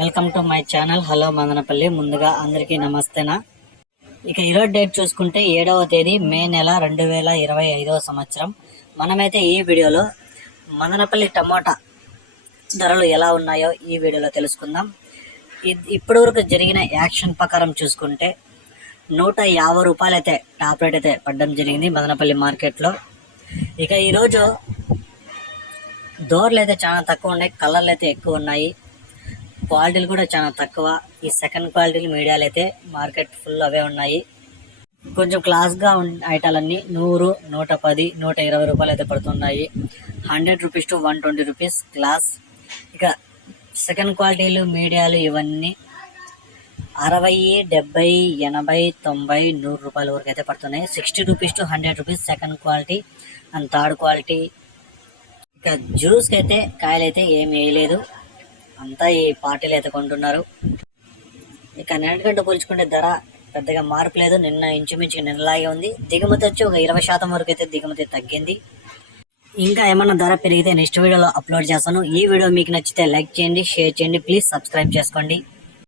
Welcome to my channel. Hello Madanapalle. ముందుగా అందరికీ నమస్తేనా? ఇక ఈరోజు డేట్ చూసుకుంటే ఏడవ తేదీ మే నెల రెండు వేల ఇరవై ఐదవ సంవత్సరం. మనమైతే ఈ వీడియోలో మదనపల్లి టమోటా ధరలు ఎలా ఉన్నాయో ఈ వీడియోలో తెలుసుకుందాం. ఇప్పటి వరకు జరిగిన యాక్షన్ ప్రకారం చూసుకుంటే నూట యాభై రూపాయలు అయితే టాప్ రేట్ అయితే పడడం జరిగింది మదనపల్లి మార్కెట్లో. ఇక ఈరోజు డోర్లు అయితే చాలా తక్కువ ఉన్నాయి కలర్లు అయితే ఎక్కువ ఉన్నాయి. క్వాలిటీలు కూడా చాలా తక్కువ. ఈ సెకండ్ క్వాలిటీలు మీడియాలు అయితే మార్కెట్ ఫుల్ అవే ఉన్నాయి. కొంచెం క్లాస్గా ఉన్న ఐటాలన్నీ నూరు నూట పది నూట ఇరవై రూపాయలు అయితే పడుతున్నాయి. Hundred rupees to one twenty rupees class ఇక సెకండ్ క్వాలిటీలు మీడియాలు ఇవన్నీ అరవై డెబ్బై ఎనభై తొంభై నూరు రూపాయల వరకు అయితే పడుతున్నాయి. Sixty rupees to hundred rupees second quality and third quality. ఇక జ్యూస్కి అయితే కాయలు అయితే ఏమి వేయలేదు. అంతా ఈ పార్టీలు అయితే కొంటున్నారు. ఇక నిన్నటికంటే పోల్చుకుంటే ధర పెద్దగా మార్పు లేదు. నిన్న ఇంచుమించు నిన్నలాగే ఉంది. దిగుమతి వచ్చి ఒక ఇరవై శాతం వరకు అయితే దిగుమతి తగ్గింది. ఇంకా ఏమన్నా ధర పెరిగితే నెక్స్ట్ వీడియోలో అప్లోడ్ చేస్తాను. ఈ వీడియో మీకు నచ్చితే లైక్ చేయండి షేర్ చేయండి. ప్లీజ్ సబ్స్క్రైబ్ చేసుకోండి.